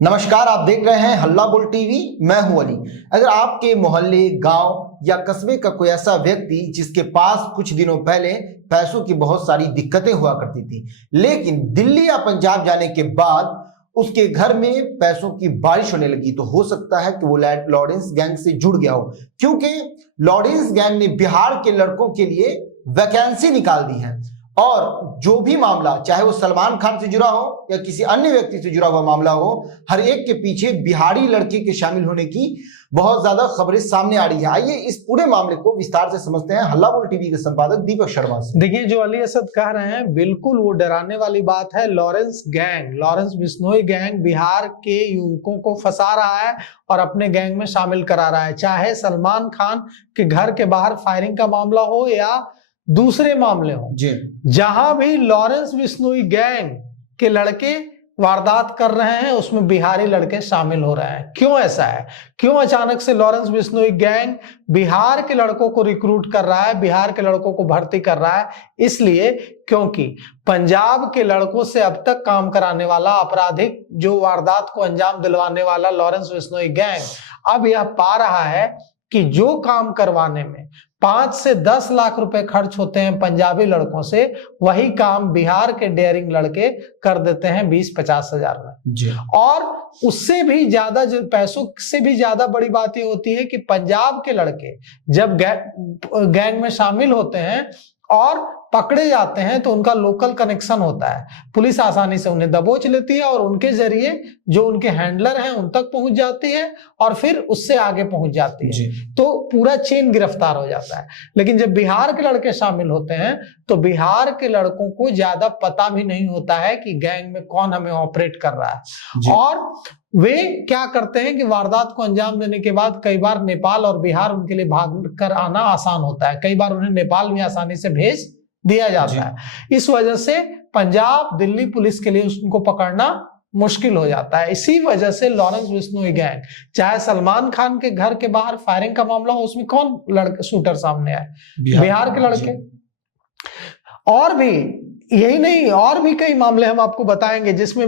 नमस्कार, आप देख रहे हैं हल्ला बोल टीवी। मैं हूं अली। अगर आपके मोहल्ले, गांव या कस्बे का कोई ऐसा व्यक्ति जिसके पास कुछ दिनों पहले पैसों की बहुत सारी दिक्कतें हुआ करती थी, लेकिन दिल्ली या पंजाब जाने के बाद उसके घर में पैसों की बारिश होने लगी, तो हो सकता है कि वो लॉरेंस गैंग से जुड़ गया हो, क्योंकि लॉरेंस गैंग ने बिहार के लड़कों के लिए वैकेंसी निकाल दी है। और जो भी मामला, चाहे वो सलमान खान से जुड़ा हो या किसी अन्य व्यक्ति से जुड़ा हुआ मामला हो, हर एक के पीछे बिहारी लड़के के शामिल होने की बहुत ज्यादा खबरें सामने आ रही है। आइए इस पूरे मामले को विस्तार से समझते हैं हल्ला बोल टीवी के संपादक दीपक शर्मा से। देखिए, जो अली असद कह रहे हैं बिल्कुल वो डराने वाली बात है। लॉरेंस बिश्नोई गैंग बिहार के युवकों को फंसा रहा है और अपने गैंग में शामिल करा रहा है। चाहे सलमान खान के घर के बाहर फायरिंग का मामला हो या दूसरे मामले हो, जहां भी लॉरेंस बिश्नोई गैंग के लड़के वारदात कर रहे हैं उसमें बिहारी लड़के शामिल हो रहे हैं। क्यों ऐसा है? क्यों अचानक से लॉरेंस बिश्नोई गैंग बिहार के लड़कों को रिक्रूट कर रहा है, बिहार के लड़कों को भर्ती कर रहा है? इसलिए क्योंकि पंजाब के लड़कों से अब तक काम कराने वाला, आपराधिक जो वारदात को अंजाम दिलवाने वाला लॉरेंस बिश्नोई गैंग अब यह पा रहा है कि जो काम करवाने में 5 से 10 लाख रुपए खर्च होते हैं पंजाबी लड़कों से, वही काम बिहार के डेयरिंग लड़के कर देते हैं 20-50 हजार में। और उससे भी ज्यादा, पैसों से भी ज्यादा बड़ी बात ये होती है कि पंजाब के लड़के जब गैंग में शामिल होते हैं और पकड़े जाते हैं तो उनका लोकल कनेक्शन होता है। पुलिस आसानी से उन्हें दबोच लेती है और उनके जरिए जो उनके हैंडलर हैं उन तक पहुंच जाती है और फिर उससे आगे पहुंच जाती है, तो पूरा चेन गिरफ्तार हो जाता है। लेकिन जब बिहार के लड़के शामिल होते हैं तो बिहार के लड़कों को ज्यादा पता भी नहीं होता है कि गैंग में कौन हमें ऑपरेट कर रहा है। और वे क्या करते हैं कि वारदात को अंजाम देने के बाद कई बार नेपाल और बिहार उनके लिए भाग कर आना आसान होता है। कई बार उन्हें नेपाल भी आसानी से भेज दिया जाता है। इस वजह से पंजाब दिल्ली पुलिस के लिए उनको पकड़ना मुश्किल हो जाता है। इसी वजह से लॉरेंस बिश्नोई गैंग, चाहे सलमान खान के घर के बाहर फायरिंग का मामला हो, उसमें कौन लड़के शूटर सामने आए? बिहार के लड़के। और भी यही नहीं, और भी कई मामले हम आपको बताएंगे जिसमें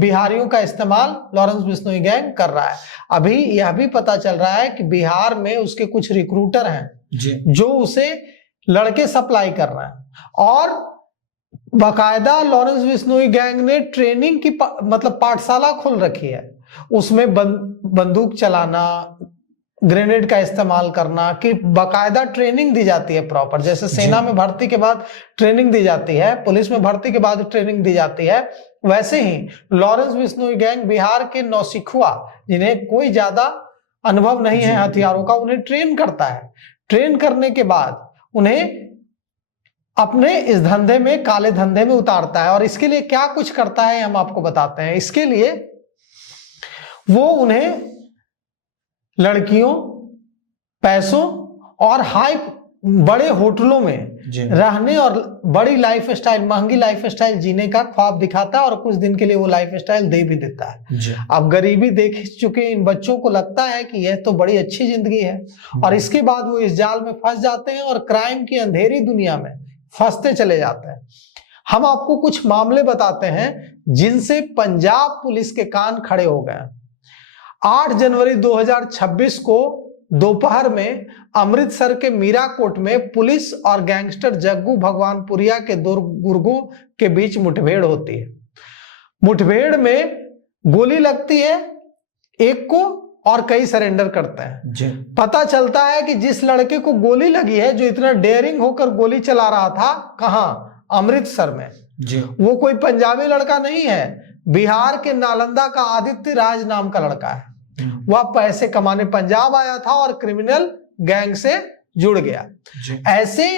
बिहारियों का इस्तेमाल लॉरेंस बिश्नोई गैंग कर रहा है। अभी यह भी पता चल रहा है कि बिहार में उसके कुछ रिक्रूटर हैं जो उसे लड़के सप्लाई कर रहे हैं। और बाकायदा लॉरेंस बिश्नोई गैंग ने ट्रेनिंग की मतलब पाठशाला खोल रखी है। उसमें बंदूक चलाना, ग्रेनेड का इस्तेमाल करना की बाकायदा ट्रेनिंग दी जाती है प्रॉपर। जैसे सेना में भर्ती के बाद ट्रेनिंग दी जाती है, पुलिस में भर्ती के बाद ट्रेनिंग दी जाती है, वैसे ही लॉरेंस बिश्नोई गैंग बिहार के नौसिखुआ, जिन्हें कोई ज्यादा अनुभव नहीं है हथियारों का, उन्हें ट्रेन करता है। ट्रेन करने के बाद उन्हें अपने इस धंधे में, काले धंधे में उतारता है। और इसके लिए क्या कुछ करता है हम आपको बताते हैं। इसके लिए वो उन्हें लड़कियों, पैसों और बड़े होटलों में रहने और बड़ी लाइफ स्टाइल, महंगी लाइफ स्टाइल जीने का ख्वाब दिखाता है और कुछ दिन के लिए वो लाइफ स्टाइल दे भी देता है। अब गरीबी देख चुके इन बच्चों को लगता है कि यह तो बड़ी अच्छी जिंदगी है, और इसके बाद वो इस जाल में फंस जाते हैं और क्राइम की अंधेरी दुनिया में फंसते चले जाते हैं। हम आपको कुछ मामले बताते हैं जिनसे पंजाब पुलिस के कान खड़े हो गए। 8 जनवरी 2026 को दोपहर में अमृतसर के मीराकोट में पुलिस और गैंगस्टर जग्गू भगवानपुरिया के दो गुर्गों के बीच मुठभेड़ होती है। मुठभेड़ में गोली लगती है एक को और कई सरेंडर करते हैं। पता चलता है कि जिस लड़के को गोली लगी है, जो इतना डेयरिंग होकर गोली चला रहा था, कहां? अमृतसर में। वो कोई पंजाबी लड़का नहीं है, बिहार के नालंदा का आदित्य राज नाम का लड़का है। वह पैसे कमाने पंजाब आया था और क्रिमिनल गैंग से जुड़ गया। ऐसे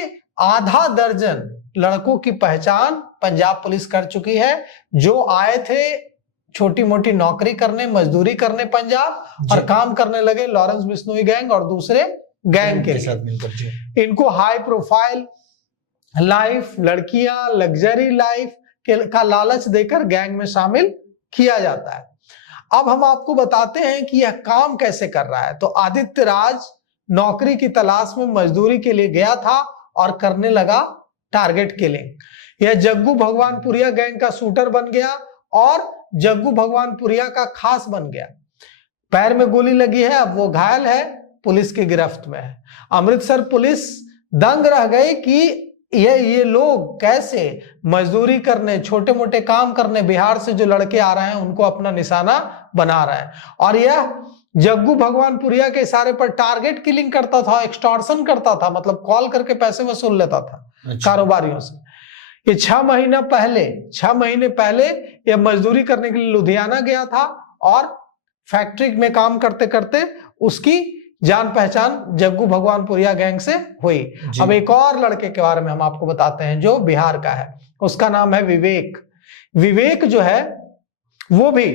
आधा दर्जन लड़कों की पहचान पंजाब पुलिस कर चुकी है, जो आए थे छोटी मोटी नौकरी करने, मजदूरी करने पंजाब, और काम करने लगे लॉरेंस बिश्नोई गैंग और दूसरे गैंग के साथ मिलकर। इनको हाई प्रोफाइल लाइफ, लड़कियां, लग्जरी लाइफ का लालच देकर गैंग में शामिल किया जाता है। अब हम आपको बताते हैं कि यह काम कैसे कर रहा है। तो आदित्य राज नौकरी की तलाश में मजदूरी के लिए गया था और करने लगा टारगेट किलिंग। यह जग्गू भगवानपुरिया गैंग का शूटर बन गया और जग्गू भगवानपुरिया का खास बन गया। पैर में गोली लगी है, अब वो घायल है, पुलिस की गिरफ्त में है। अमृतसर पुलिस दंग रह गई कि ये लोग कैसे मजदूरी करने, छोटे मोटे काम करने बिहार से जो लड़के आ रहे हैं उनको अपना निशाना बना रहे हैं। और यह जग्गू भगवानपुरिया के इशारे पर टारगेट किलिंग करता था, एक्सटॉर्शन करता था, मतलब कॉल करके पैसे वसूल लेता था कारोबारियों से। ये 6 महीने पहले यह मजदूरी करने के लिए लुधियाना गया था और फैक्ट्री में काम करते करते उसकी जान पहचान जग्गू भगवानपुरिया गैंग से हुई। अब एक और लड़के के बारे में हम आपको बताते हैं जो बिहार का है, उसका नाम है विवेक। विवेक जो है वो भी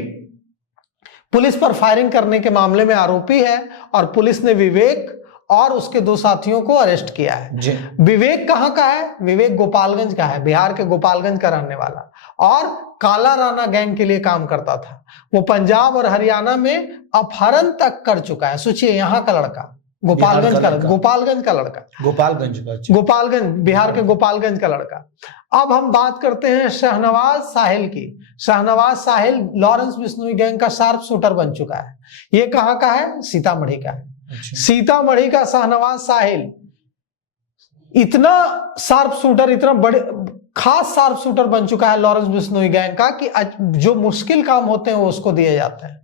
पुलिस पर फायरिंग करने के मामले में आरोपी है और पुलिस ने विवेक और उसके 2 साथियों को अरेस्ट किया है। विवेक कहां का है? विवेक गोपालगंज का है, बिहार के गोपालगंज का रहने वाला, और काला राना गैंग के लिए काम करता था। वो पंजाब और हरियाणा में अपहरण तक कर चुका है। सोचिए, यहाँ का लड़का, गोपालगंज का लड़का, गोपालगंज बिहार के गोपालगंज का लड़का। अब हम बात करते हैं शहनवाज साहिल की। शहनवाज साहिल लॉरेंस बिश्नोई गैंग का शार्प शूटर बन चुका है। ये कहाँ का है? सीतामढ़ी का है। सीतामढ़ी का शहनवाज साहिल इतना शार्प शूटर, इतना बड़े खास शार्प शूटर बन चुका है लॉरेंस बिश्नोई गैंग का कि जो मुश्किल काम होते हैं वो उसको दिए जाते हैं।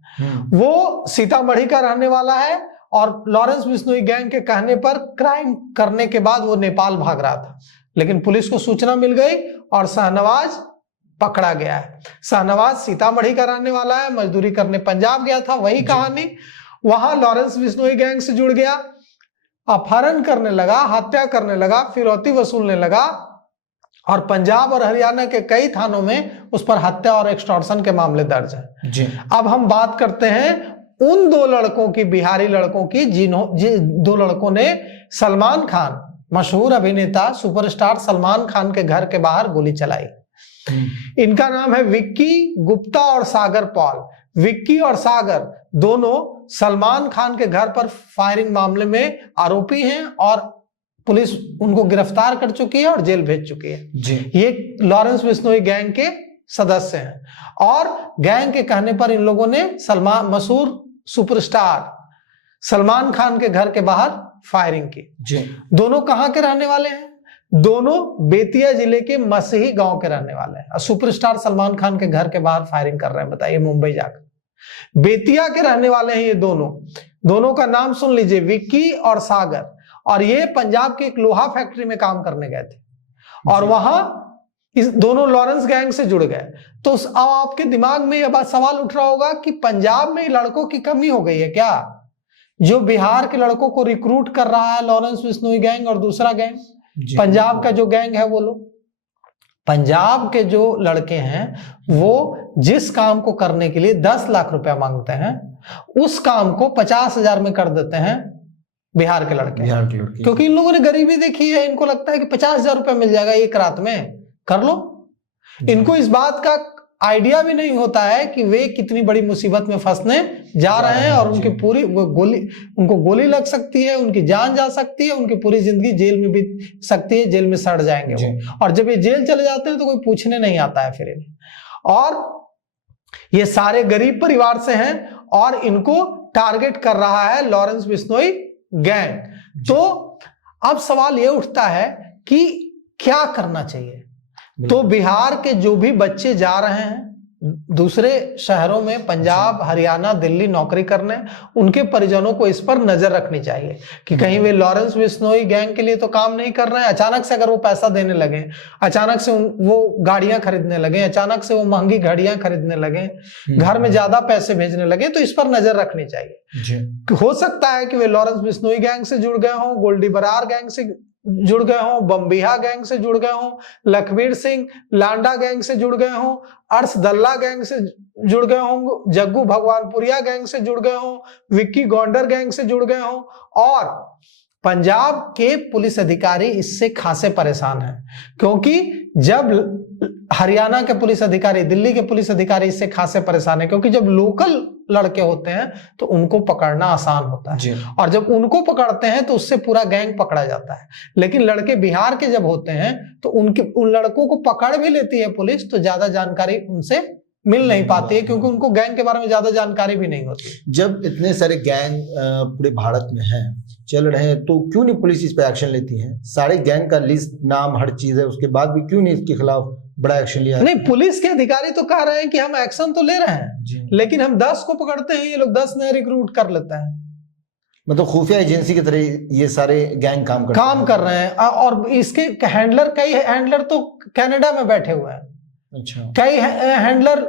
वो सीतामढ़ी का रहने वाला है और लॉरेंस बिश्नोई गैंग के कहने पर क्राइम करने के बाद वो नेपाल भाग रहा था, लेकिन पुलिस को सूचना मिल गई और शहनवाज पकड़ा गया है। शहनवाज सीतामढ़ी का रहने वाला है, मजदूरी करने पंजाब गया था, वही कहानी। वहां लॉरेंस बिश्नोई गैंग से जुड़ गया, अपहरण करने लगा, हत्या करने लगा, फिरौती वसूलने लगा और पंजाब और हरियाणा के कई थानों में उस पर हत्या और एक्सटॉर्शन के मामले दर्ज हैं। अब हम बात करते हैं उन 2 लड़कों की, बिहारी लड़कों की, जिन 2 लड़कों ने सलमान खान, मशहूर अभिनेता सुपरस्टार सलमान खान के घर के बाहर गोली चलाई। इनका नाम है विक्की गुप्ता और सागर पॉल। विक्की और सागर दोनों सलमान खान के घर पर फायरिंग मामले में आरोपी हैं और पुलिस उनको गिरफ्तार कर चुकी है और जेल भेज चुकी है। ये लॉरेंस बिश्नोई गैंग के सदस्य हैं और गैंग के कहने पर इन लोगों ने मशहूर सुपरस्टार सलमान खान के घर के बाहर फायरिंग की। दोनों कहां के रहने वाले हैं? दोनों बेतिया जिले के मसही गांव के रहने वाले हैं। सुपरस्टार सलमान खान के घर के बाहर फायरिंग कर रहे हैं, बताइए, मुंबई जाकर। बेतिया के रहने वाले हैं ये दोनों का नाम सुन लीजिए, विक्की और सागर। और ये पंजाब के एक लोहा फैक्ट्री में काम करने गए थे और वहां इस दोनों लॉरेंस गैंग से जुड़ गए। तो अब आपके दिमाग में यह बात सवाल उठ रहा होगा कि पंजाब में लड़कों की कमी हो गई है क्या, जो बिहार के लड़कों को रिक्रूट कर रहा है लॉरेंस बिश्नोई गैंग और दूसरा गैंग पंजाब का जो गैंग है वो लोग। पंजाब के जो लड़के हैं वो जिस काम को करने के लिए 10 लाख रुपया मांगते हैं उस काम को 50,000 में कर देते हैं बिहार के लड़के। क्योंकि इन लोगों ने गरीबी देखी है, इनको लगता है कि 50,000 रुपया मिल जाएगा एक रात में, कर लो। इनको इस बात का आइडिया भी नहीं होता है कि वे कितनी बड़ी मुसीबत में फंसने जा रहे हैं और उनकी पूरी उनको गोली लग सकती है, उनकी जान जा सकती है, उनकी पूरी जिंदगी जेल में बीत सकती है, जेल में सड़ जाएंगे वो। और जब ये जेल चले जाते हैं तो कोई पूछने नहीं आता है फिर इन्हें। और ये सारे गरीब परिवार से हैं और इनको टारगेट कर रहा है लॉरेंस बिश्नोई गैंग। तो अब सवाल ये उठता है कि क्या करना चाहिए। तो बिहार के जो भी बच्चे जा रहे हैं दूसरे शहरों में, पंजाब, हरियाणा, दिल्ली नौकरी करने, उनके परिजनों को इस पर नजर रखनी चाहिए कि कहीं वे लॉरेंस बिश्नोई गैंग के लिए तो काम नहीं कर रहे हैं। अचानक से अगर वो पैसा देने लगे, अचानक से वो गाड़ियां खरीदने लगे, अचानक से वो महंगी घड़ियां खरीदने लगे, घर में ज्यादा पैसे भेजने लगे, तो इस पर नजर रखनी चाहिए। हो सकता है कि वे लॉरेंस बिश्नोई गैंग से जुड़ गए हों, गोल्डी बरार गैंग से जुड़ गए हों, बम्बिहा गैंग से जुड़ गए हों, लखबीर सिंह लांडा गैंग से जुड़ गए हों, अर्श दल्ला गैंग से जुड़ गए हों, जग्गू भगवानपुरिया गैंग से जुड़ गए हों, विक्की गौंडर गैंग से जुड़ गए हों। और पंजाब के पुलिस अधिकारी इससे खासे परेशान हैं, क्योंकि जब हरियाणा के पुलिस अधिकारी, दिल्ली के पुलिस अधिकारी इससे खासे परेशान है, क्योंकि जब लोकल लड़के होते हैं तो उनको पकड़ना आसान होता है और जब उनको पकड़ते हैं तो उससे पूरा गैंग पकड़ा जाता है। लेकिन लड़के बिहार के जब होते हैं तो उन लड़कों को पकड़ भी लेती है पुलिस तो ज्यादा जानकारी उनसे मिल नहीं पाती है, क्योंकि उनको गैंग के बारे में ज्यादा जानकारी भी नहीं होती। जब इतने सारे गैंग पूरे भारत में हैं, चल रहे हैं, तो क्यों नहीं पुलिस इस पे एक्शन लेती है? सारे गैंग का लिस्ट, नाम, हर चीज है, उसके बाद भी क्यों नहीं इसके खिलाफ बड़ा एक्शन लिया? नहीं, पुलिस के अधिकारी तो कह रहे हैं कि हम एक्शन तो ले रहे हैं, जी। लेकिन हम 10 को पकड़ते हैं, ये लोग 10 नए रिक्रूट कर लेते हैं। मतलब खुफिया एजेंसी की तरह ये सारे गैंग काम कर रहे हैं। और इसके हैंडलर, कई हैंडलर तो कनाडा में बैठे हुए हैं, अच्छा, कई हैंडलर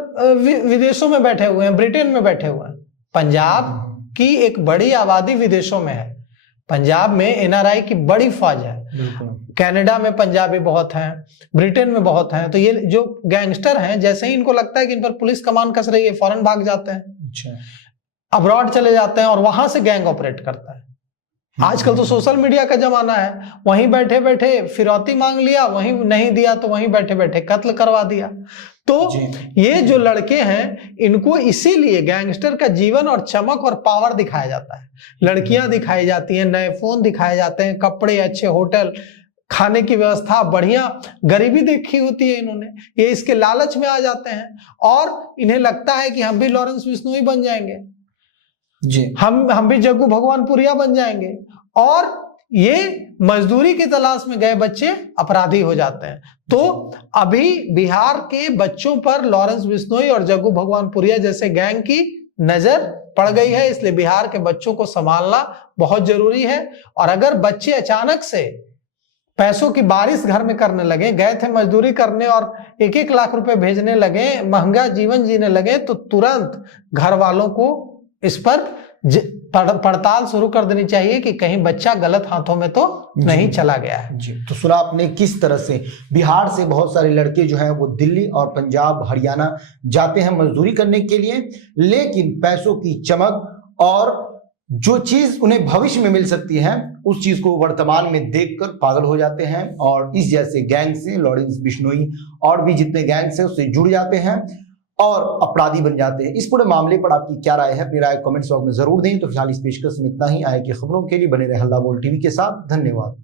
विदेशों में बैठे हुए हैं, ब्रिटेन में बैठे हुए हैं। पंजाब की एक बड़ी आबादी विदेशों में है, पंजाब में एनआरआई की बड़ी फौज है, कनाडा में पंजाबी बहुत हैं, ब्रिटेन में बहुत हैं। तो ये जो गैंगस्टर हैं, जैसे ही इनको लगता है कि इन पर पुलिस कमान कस रही है, फौरन भाग जाते हैं, अच्छा, अब्रॉड चले जाते हैं और वहां से गैंग ऑपरेट करता है। आजकल तो सोशल मीडिया का जमाना है, वहीं बैठे बैठे फिरौती मांग लिया, वहीं नहीं दिया तो वहीं बैठे बैठे कत्ल करवा दिया। तो ये जो लड़के हैं, इनको इसीलिए गैंगस्टर का जीवन और चमक और पावर दिखाया जाता है। लड़कियां दिखाई जाती हैं, नए फोन दिखाए जाते हैं, कपड़े, अच्छे होटल, खाने की व्यवस्था बढ़िया, गरीबी देखी होती है इन्होंने, ये इसके लालच में आ जाते हैं और इन्हें लगता है कि हम भी लॉरेंस बिश्नोई बन जाएंगे जी, हम भी जग्गू भगवानपुरिया बन जाएंगे, और ये मजदूरी की तलाश में गए बच्चे अपराधी हो जाते हैं। तो अभी बिहार के बच्चों पर लॉरेंस बिश्नोई और जग्गू भगवानपुरिया जैसे गैंग की नजर पड़ गई है, इसलिए बिहार के बच्चों को संभालना बहुत जरूरी है। और अगर बच्चे अचानक से पैसों की बारिश घर में करने लगे, गए थे मजदूरी करने और 1-1 लाख रुपए भेजने लगे, महंगा जीवन जीने लगे, तो तुरंत घर वालों को इस पर पड़ताल शुरू कर देनी चाहिए कि कहीं बच्चा गलत हाथों में तो नहीं चला गया है। जी, तो सुना आपने किस तरह से बिहार से बहुत सारे लड़के जो हैं वो दिल्ली और पंजाब, हरियाणा जाते हैं मजदूरी करने के लिए, लेकिन पैसों की चमक और जो चीज उन्हें भविष्य में मिल सकती है, उस चीज को वर्तमान में देखकर पागल हो जाते हैं और इस जैसे गैंग से, लॉरेंस बिश्नोई और भी जितने गैंग्स हैं उससे जुड़ जाते हैं और अपराधी बन जाते हैं। इस पूरे मामले पर आपकी क्या राय है? अपनी राय कमेंट्स बॉक्स में जरूर दें। तो फिलहाल इस पेशकश में इतना ही। आए की खबरों के लिए बने रहे हल्ला बोल टीवी के साथ। धन्यवाद।